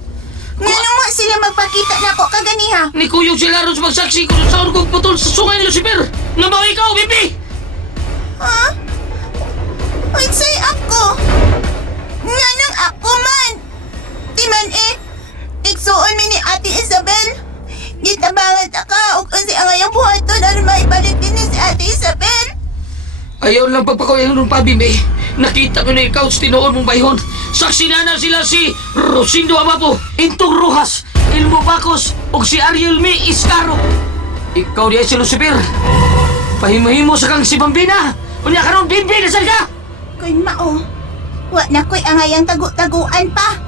Nanong mo sila magpakita na ako kaganiha? Ni Kuyog sila ron sa magsaksi kung saan kong putol sa sungay ni Lucifer! Nabaw ikaw, Bibi! Ha? Wait, say ako. Nanong ako man. Timan iksuon mi ni Ate Isabel. Gitabangan ta ka ug unsi ang ayong buhaton aron maibalik din si Ate Isabel. Ayaw lang pagpakawayan nun pa, Bibi. Nakita ko na ikaw sa tinuon mong bayhon. Saksi na sila si Rosindo Amapo, Intong Rojas, Ilmo Bacos, o si Ariel May Iscaro. Ikaw diya si Lucifer. Pahimo-himo sa kang si Bambina. Unya karon Bibi na saan ka? Kuy mao. Wa na ko'y angayang tagu-taguan pa.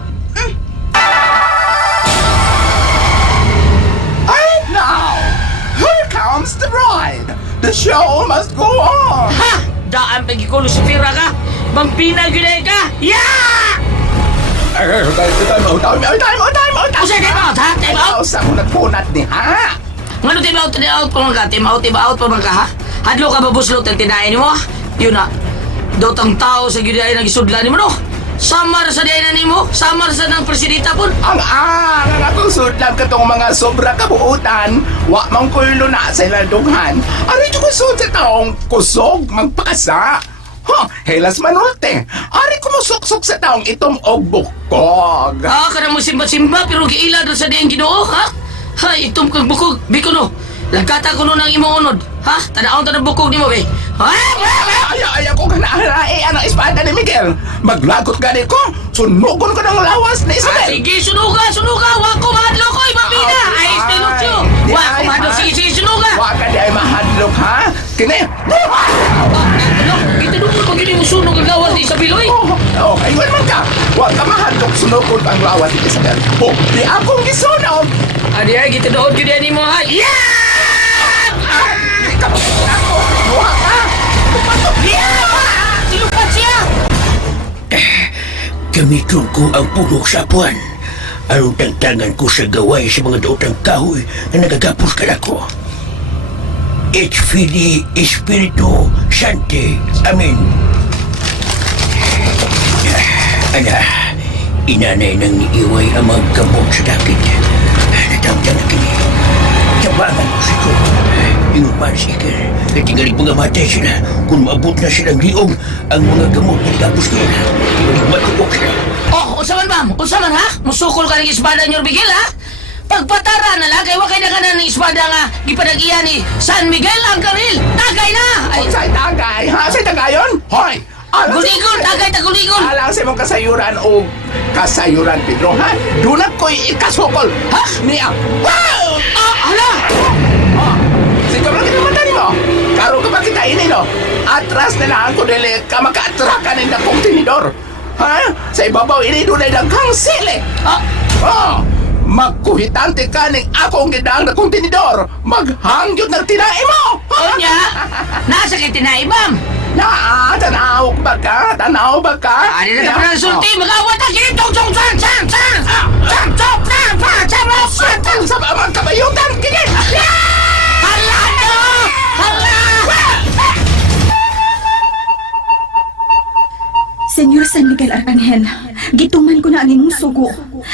And now, here comes the bride. The show must go on. Ha! Daan pagi ko Lucifer ka. Bambina gilay ka. Yeah! Time out. Usa, time out, ha? Time out? Sa mo nagpunat ni ha? Ngano time out pa man ka? Time out pa man ka, ha? Hadlo ka ba buslot ang tinayin mo? Yun na. Dotang tao sa gidayan ng isudlan mo, no? Samar sa diyan ni mo? Samar sa ng presidenta po? Ang akong sudlan katong mga sobra kabuutan, wa mang kulo na sa ilang dughan. Ari ko sud sa taong kusog magpakasa. Helas manulte. Ari ko musuksok sa taong itong og bukog. Kada mo simba-simba pero giila doon sa diyan Ginoo, ha? Ha, itom kag bukog, bikono. Lagkata ko nun ang imong unod, ha? Tanaon ta ng bukog ni mo, be. Ha? Ayaw ko ka na ang espada ni Miguel. Maglagot gani ko, sunugon ko ng lawas ni Isabel. Sige, sunuga! Wa ko mahadlo ko, ibabida! Ay, estilutyo! Wa ko mahadlo, sige, sunuga! Wa ka di ay mahadlok, ha? Kini! Ano? Ito doon pag hindi mo sunog ang gawas ni Isabel, oy! Okay, iwan man ka. Wa ka mahadlok, sunugon ang lawas ni Isabel. Di akong gisunog. Adi ay, kita doon kaya ni mo, ha? Yeah! Kapatid ako, wa ka. Silupat siya! Gamiton ko ang puno sa buwan. Anong tangtangan ko sa gaway sa mga daotang kahoy na nagagapos ka na ko. Et Fili Espiritu Sante. Amen. Ana, inanay nang niiway ang mga gamot sa dakit. Natangtang na kini. Tabangan ko siya. Yung pansikir, na tingalig mga matay sila. Kung maabot na silang liog, ang mga gamot na tapos ko na. Tingalig matubok sila. Oh, usaman bam? Usaman, ha? Musukol ka ng espada niyo, Miguel, ha? Pagpatara na lang, kaya wakay na ka na ng espada nga gipanag-iya ni San Miguel ang karil. Tagay na! Ay, Say tagay, ha? Say tagayon? Hoy! guligol! Tagay ta guligol! Alang sa mong kasayuran o kasayuran, Pedro, ha? Dunag ko'y ikasukol. Ha? Niya. Wow! Hala! Sige mo lang kinamatay mo. Karo ka ba kita ini, no? Atras na lang ko dili ka maka-atrakan ng dakong tinidor. Ha? Sa ibabaw ini doon ay daghang sili. Oh! Magkuhitante ka ng akong gidang dakong tinidor. Maghangyot ng tinae mo. Onya! Nasa kay tinaibam! Tanaw ba ka? Tanaw ba ka? Ari na ka sulti! Mag-awat na kini! Tong! Sa mga kabayutan, kini! Hala no! Hala! Senyor San Miguel Arcangel, gituman ko na ang imong sugo.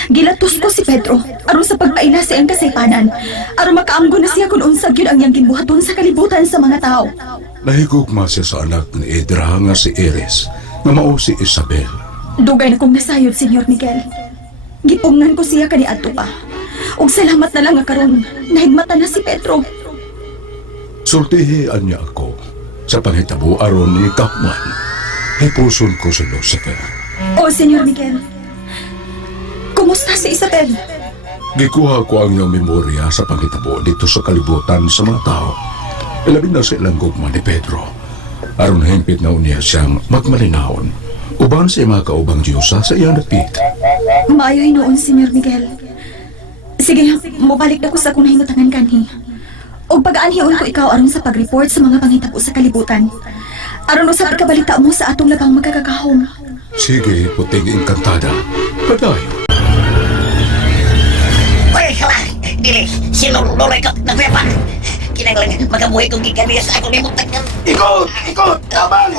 Gilatos ko si Pedro, aron sa pagpaila sa iyang kasaypanan, aron makaamgo na siya kung unsag yun ang iyang ginbuhaton sa kalibutan sa mga tao. Nahigugma siya sa anak ni Edra nga si Iris, nga mao si Isabel. Dugay na kong nasayod, Senyor Miguel. Gipungnan ko siya kani adto pa. Ug salamat na lang nga karon, nahigmatan na si Pedro. Sultihian niya ako sa panghitabo aron ni Kapman. Ipuson ko si Lucifer. O, Senyor Miguel. Kumusta si Isabel? Gikuha ko ang iyong memorya sa pangitabo dito sa kalibutan sa mga tao. Ilabi na sa ilang gugma ni Pedro. Aron hempit na uniya siyang magmalinahon. Uban sa mga kaubang Diyosa sa iyang dapit. Maayoy noon, Senyor Miguel. Sige, mobalik na ko sa akong nahinutangan kanhi. O pag-aanhiyon ko ikaw aron sa pag-report sa mga pangitabo sa kalibutan. Aron usab ikabalita mo sa atong labang magkakakahom. Sige, puting engkantada. Padayon. Uy, hala! Dili, sinuloy ko, nagrepa! Kinanglan, magabuhay kong giganiya sa akong limutan yan. Ikot! Ikot! Tabang!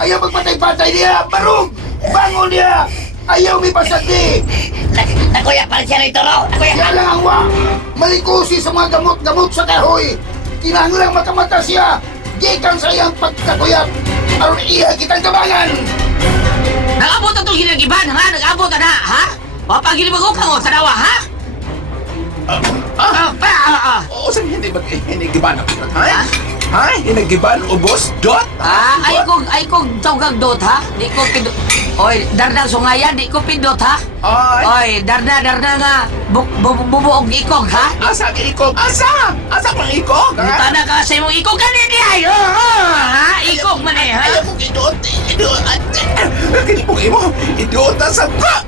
Ayaw magpatay-patay niya! Barong! Bangon niya! Ayaw may pasagdi! Nakuya pa rin siya rito, no? Nakuya! Siya lang ang wa! Malikusi sa mga gamot-gamot sa kahoy! Kinahanglang makamata siya! Gikan sa iyang pagkakuyap! Aron iya kitang tabangan! Nag-abot na itong ginagiban, ha? Nag-abot na, ha? Papagilibag ka mo, tanawa, ha? Oo, sa hindi ba hinigiban ako? Ha? Ha? Hinigiban? Ubos? Dot? Ay kog tawgag dot, ha? Di ko pindot. Oy, darda sungayan, di ko pindot, ha? Ay! Oy, darda nga bubuog ikog, ha? Asa ka ikog? Asa? Asa pang ikog? Ha? Tana ka sa imong ikog kanini ay, ha? Ikog man eh, ha? Ayaw mong idot! Idot! Kini pong imo! Idot na sa ka!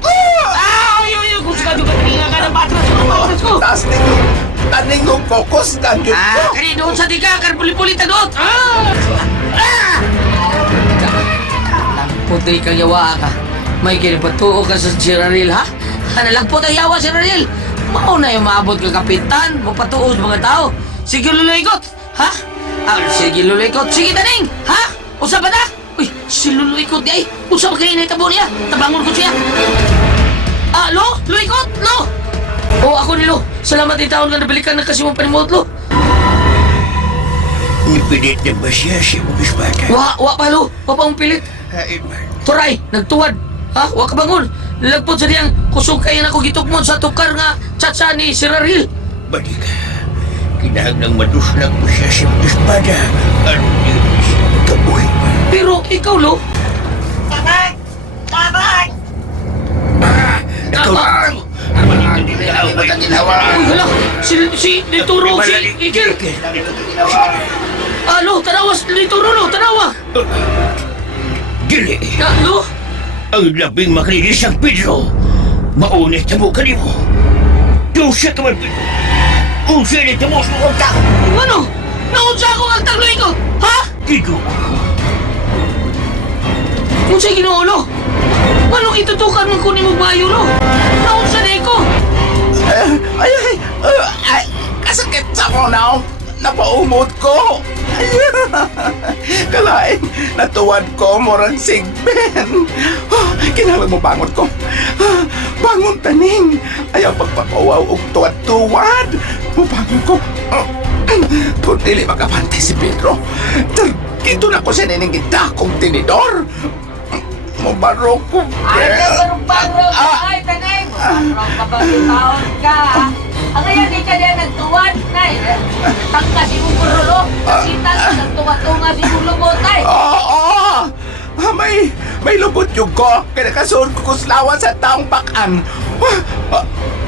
Oy, gusto ka duga ka ng matras ko. Taas ninyo! Taning yung focus na yun ko! Kani doon sa tika, karpuli-puli ta dot. Putay kang yawa ka. May kinipatuo ka sa Geraril, ha? Nalagpot ang yawa si Geraril. Mao na yung maabot ka kapitan. Magpatuo sa mga tao. Sige, luluikot, ha? Sige, luluikot. Sige, taning, ha? Usa ba na? Uy, si luluikot di ay. Usa ba kayo na itabo niya? Tabangon ko siya. Lo? Luikot? Lo? Ako ni Lo. Salamat yung taon ka nabalikan na kasi mong panimot, Lo. Nipilit na ba siya mong espada? Wa pa, Lo. Wa pa mong pilit. Turay, nagtuwad. Ha? Wa ka bangon. Nalagpot sa diyang kusog kayo na ko gitukmon sa tukar nga tsatsa ni si Raril. Balik ka. Kinahanglang madusnak mo siya mong espada. Ano niya siya magkabuhay pa? Pero ikaw, Lo. Tabang! Tabang! Tabang! Ano ba ang ginawa? Uy, hala. Si Lituro, si Igil. Lo, tanawa. Lituro, Lo, tanawa. Dili! Lo. Ang labing makalinis ang Pedro! Maunit na mo kanimo! Doon siya kaman Pedro! Kung siya na tamos mo ang tao! Ano? Naunsa ako ang tagloy ko? Ha? Gigo! Kung sa'y ginoo, Lo. Anong itutukan mo kunin mo bayo, Lo? Naunsa na ko? Ay! Kasakit sa mo na! Napaumot ko! Kalain, natuwad ko morang sigben. Kinahanglan mo bangon ko. Bangon taning. Ayaw pagpapawaw og tuwad-tuwad. Mubangon ko. Kung dili makapantay si Pedro, dito na ko siya niningita kong tinidor. Mubaro ko. Ay, tanay! Barong ka. Ang ngayon, di ka niya nagtuwad, nay. Tangkas yung kurulo. Kasita ka, nagtuwa-tunga si kulubot, nay. Oo! May lubot yung ko. Kaya nakasuon ko kuslawan sa taong bakan.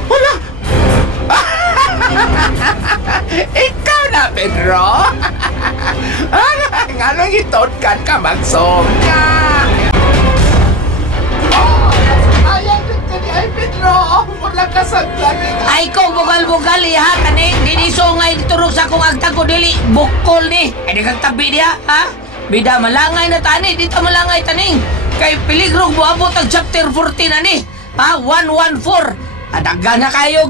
Wala! Ikaw na, Pedro! Nga nang itod ka magsong ka! Ay, Pedro! Wala ka sa Ay ko, bugal-bugal, ha? Kani, diniso nga iturog sa kong agtag ko, dili. Bukol ni. Ay, di kang tabi niya, ha? Bida, malangay na tani. Dito malangay taning. Kay Piligrong buabot ang chapter 14 na ni. Ha? 114. Daghan na kayo,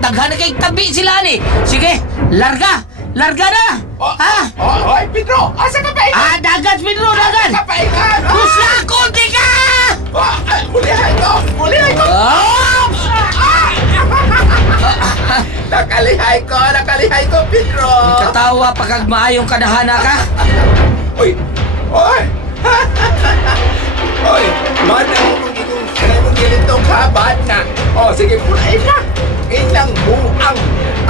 daghan na kayo tabi sila ni. Sige, larga. Larga na. Ha? Hoy, Pedro! Asa ka pa? Dagat, Pedro, dagat. Asa ka pa? Kusla, kunti ka! Bulihay ko! Bulihay ko! Nakalihay ko, Pedro! Katawa pagkag maayong kadahana ka. Uy! Uy! Uy! Mana mo mong espiritu ka, bata. O, sige, punain na. Ilang buang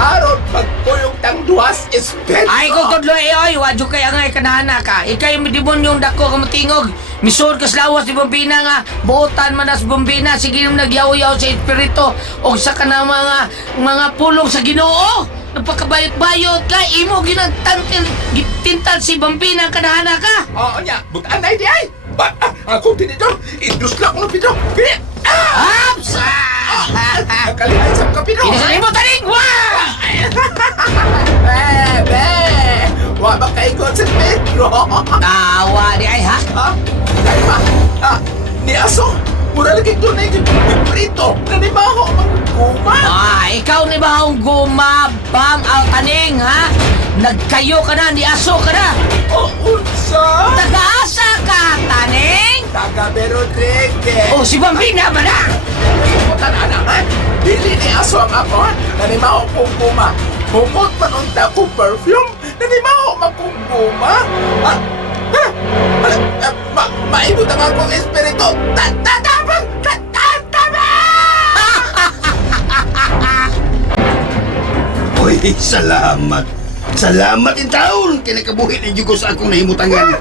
aron pagpuyog ng duwas espiritu. Ay, kung tudlo oy, wadyo kay angay kanana ka. Ikay yung demonyong dako ka matingog. Misod kas lawas ni Bombina nga, buotan man as Bombina, sige nung nagyaw-yaw sa espiritu, o sa kanang mga pulong sa Ginoo. Napakabayot-bayot ka, imo gitintal si Bombina kanana ka. Oo niya, butaan na di ay. Ako tinidor, indus lang ko ng pito. Aps! Kalihan sa kapito. Inisalin mo taring! Wah! Wa ba kaigot sa Pedro? Tawa di ay ha? Ha? Dahil ba? Ni Aso, mura lagi doon na yung prito. Nanibaho ang guma. Ikaw ni ba ang gumabang ang taning ha? Nagkayo ka na, ni aso ka na. O, unsa? Taga-asa ka, taning? Taga Rodriguez. O, si Bambina ba na? Putan naman. Dili ni Aso ang ako. Nanibaho kong guma. Humot man unta ko perfume. Nanibaho man kong guma. Maibot ang akong espiritu. Tatabang! Uy, salamat. Salamat in taon. Kinakabuhi ng Diyos sa akong nahimutangan.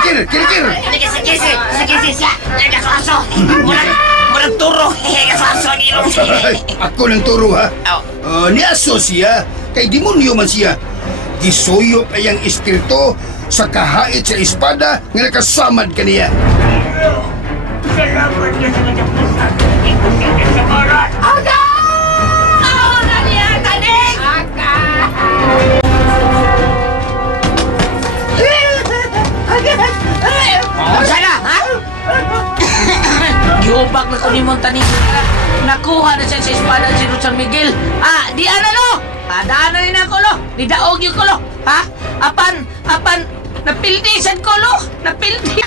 Kir. Sige siya. Nagkasuaso. Murag turo. Nagkasuaso ni Ilong. Ako ng turo ha. Ni aso siya. Kay demonyo man siya. Gisuyop ay ang espiritu sa kahait sa espada nga nakasamad kaniya. Salamat niya sa katapusan. Ikusin ka sa marat. Aga! Oo na niya, taning! Aga! O, sana, ha? Giubak na ko ni Montaning. Nakuha na siya sa espada si San Miguel. Di ano no? Daan na rin ako lo. Di daog yung ko lo. Ha? Apan, napildisan ko lo. Napildi.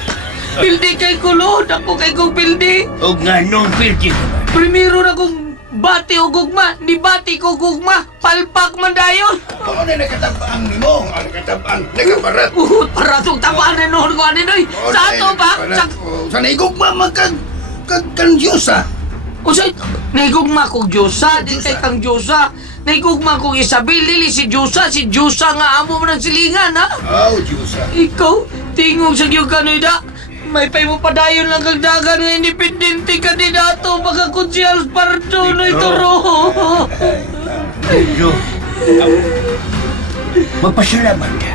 Pildi kay ko lo. Dako kay kong pildi. O nga nung pilti ka ba? Primero na kong bati o gugma. Di bati ko gugma. Palpak man dayon. Ano na nakatabang ni mo? Ang nakatabang, nakabarat. Para itong tabaan na noon ko aninoy. Sa ato ba? Sa naigugma kan Diyos ha? O sa naigugma kong Diyosa. Di kay kang Diyosa. Naigugma kong Isabel. Dili si Diyosa. Si Diyosa nga amo mo ng silingan ha. Oh, Diyos ha? Ikaw, tingog sa iyo kanida. May pay mo padayon lang kang dagan nga independente kandidato baka konsyal pardo no ito ro. Pedro, magpasalamat ka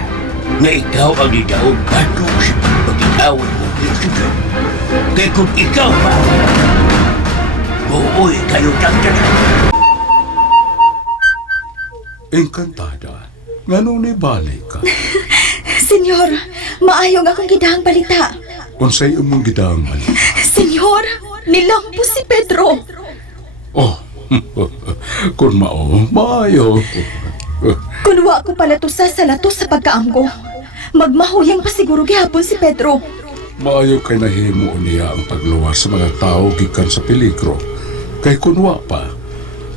na ikaw ang nidaog bato sa pagkakawin mo ng sudan. Kaya kung ikaw pa, buoy kayo dagdagan. Engkantada, nga nung nibalik ka. Senyor, maayong akong gidahang balita. Unsay imong gidang mali. Senyor, nilampo si Pedro. Oh, kung maayo. Kunwa ko pala to sa latos sa pagkaamgo. Magmahuyang pa siguro gihapon si Pedro. Maayo kay nahimo niya ang pagluwas sa mga tao gikan sa peligro. Kay kunwa pa,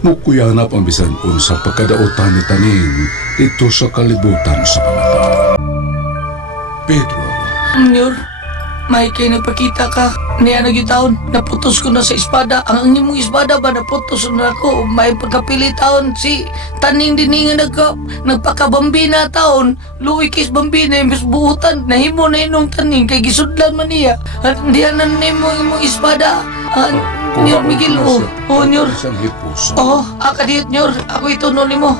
mukuyanap ang bisan unsa pagkadaotan ni taning dito sa kalibutan sa mga tao. Pedro, Senyor, may kayo nagpakita ka. Niya nagyutaon, naputos ko na sa espada. Ang imong espada ba naputos na ako? May pagkapili taon si taning diningan nagpakabambina taon. Luwi kis bambina, imbes buutan. Nahimo na inong taning, kay gisudlan man niya. At diyan na nimo imong espada. Nyor Miguel, Nyor. Isang hipuso. Kadiyot, Nyor. Ako ito no mo.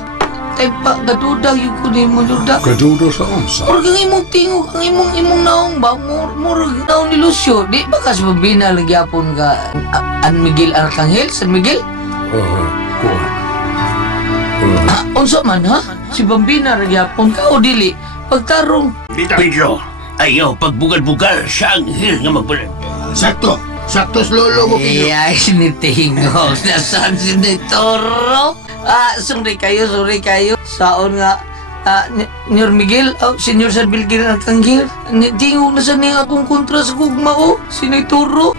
Tay pa, gaduda yung kunin mo, Duda. Gadudo sa unsa. Murag ang imong tingog, ang imong naong ba? Murag naong ni Lucio. Di ba kasi mabina nagyapon ka An Miguel Arcangel? San Miguel? Kuwan. Unsa man ha? Si Bambina nagyapon ka o dili? Pagtarong. Pedro, ayaw pagbugal-bugal sa anghel nga magbulan. Sakto. Saktos lolo mo, Pedro. Ay, sinitingog. Nasaan si Toro? Sorry kayo. Saon nga, Nyor Miguel, Senyor San Miguel Arcangel, tingog na sa niya akong kontra sa gugma o, sinituro.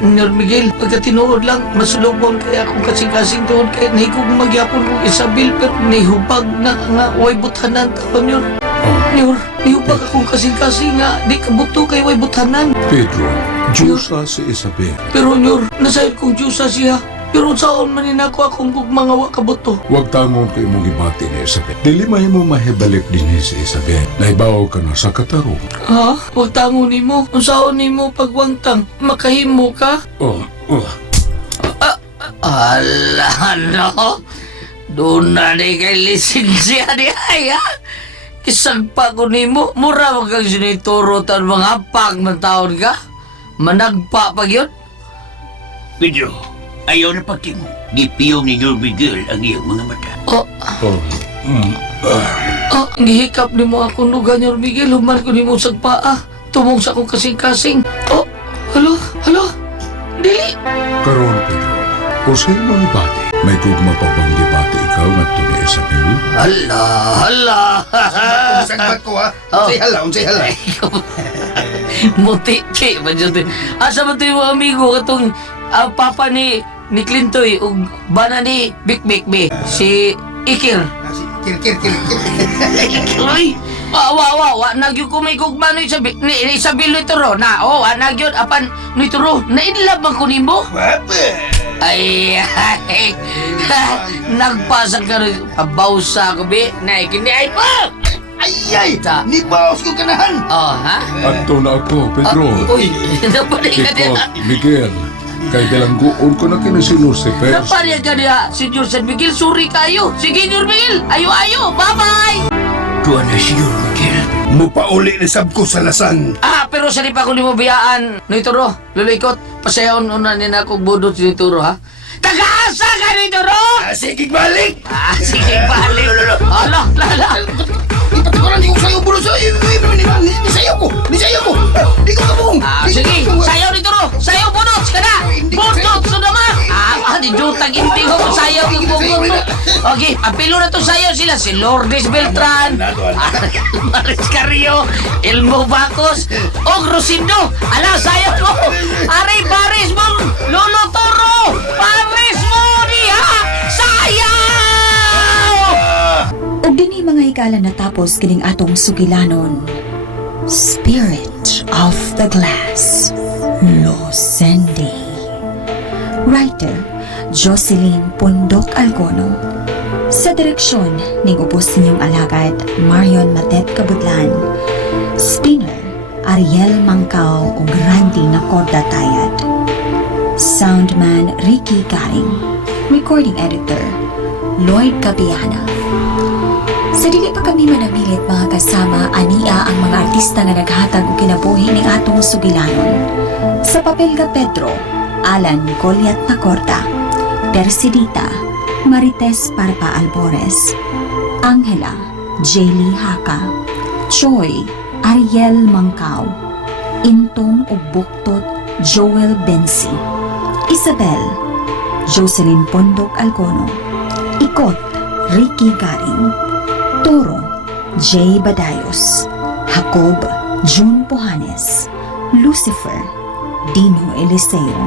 Nyor Miguel, pagkatinuod lang, masulubon kaya akong kasing-kasing tuod kaya nahigog magyapon kong Isabel, pero nahihubag na nga, way butanan tao, Nyor. Nyor, nahihubag akong kasing-kasing nga, di kabuto kay way butanan. Pedro, Diyosa si Isabel. Pero nyor, nasayod kong Diyosa siya. Pero saan manin ako akong gugmangawa kabuto. Huwag tangon kay mong ibati ni Isabel. Dili mo mahibalik din si Isabel. Naibaw ka na sa katarong. Ha? Huwag tango nimo. Kung saan nimo pagwangtang, makahimo ka? Oh. Ala, no? Doon na di kay lisensya di ay, ha? Kisag pa ko nimo, mura mo kang sinituro tan mga pag man taon ka? Managpa pag yun? Pedro, ayaw na pagtimo. Gipiyong ni Lord Miguel ang iyong mga mata. Oh, Oh. gihikap nimo akong lugar niyo, Miguel. Human ko nimo sa paa. Tumong sa akong kasing-kasing. Oh, halo, dili. Karon, Pedro. Kung sa'yo mong ibati, may gugma pa bang ibati ikaw nga ito ni Isabel? Hala. Sagbat ko ha. Oh. Unsay hala. Muti-ti ba dyan? Asa ba ito yung amigo katong papa ni Clintoy ug bana ni Bik si Ikir. Kir. Ay! Wa nagyo ko may gugma ni Isabel Nituro na nagyo apan Nituro na inlove man ko nimo. Ay nagpasag ka rin pabawsa ko be na ikindi ay pa. Ay! Ta. Ni baos ko kanahan. Ha? Ato na ako, Pedro. Uy, napalay ka Ikaw, niya. Miguel. Kay bilangguon ko na kinasilos si Pers. Napalay ka niya, Senyor San Miguel. Sorry kayo. Sige, Senyor Miguel. Ayo. Bye-bye. Tuwa na si Lord Miguel. Mupauli ni sab ko sa lasang. Pero sa di pa ko mo biyaan. Nituro, lulikot. Pasayaw na nina akong budot si Nituro, ha? Tagaasa ka, Nituro! Sige, balik! Sige, balik. Ala, lala. Ipatikuran, di ko sa'yo bulo sa'yo. Ni sa'yo ko. Di ko kabong. Sige, sayaw Nituro. Sayaw budot ka na. Budot sa naman. Di jutag hindi ko sayaw ng budot. Okay, apilo na to sayaw sila. Si Lourdes Beltran. Maris Carrillo. Elmo Bacos. Og Rosindo. Ala, sayaw mo. Aray, Paris mo. Lolo Toro. Paris mo niya. Sayaw! Ug dinhi mga higala natapos kining atong sugilanon. Spirit of the Glass, Losende. Writer, Jocelyn Pundok Algono. Sa direksyon ning ubos ninyong alagad, Marion Matet Kabudlan. Spinner, Ariel Mangkao ug Randy Nacorda Tayad. Soundman, Ricky Garing. Recording Editor, Lloyd Cabiana. Sa dili pa kami manamilit mga kasama, ania ang mga artista nga naghatag og kinabuhi ning atong sugilanon. Sa papel nga Pedro, Alan Goliat Nacorda, Persidita, Marites Parpa Albores, Angela, Jaylee Haka, Choi, Ariel Mangkao, Intong ug Buktot, Joel Bensi, Isabel, Jocelyn Pondok Algono, Ikot, Ricky Garing, Toro, Jay Badayos, Jacob, June Pohanes, Lucifer, Dino Eliseo.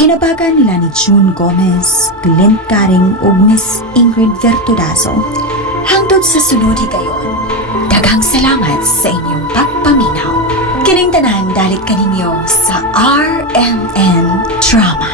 Inabagan nila ni June Gomez, Glenn Caring ug Miss Ingrid Vertudazo. Hangtod sa sunod higayon, daghang salamat sa inyong pagpaminaw. Kining tanan dalit kaninyo sa RMN Drama.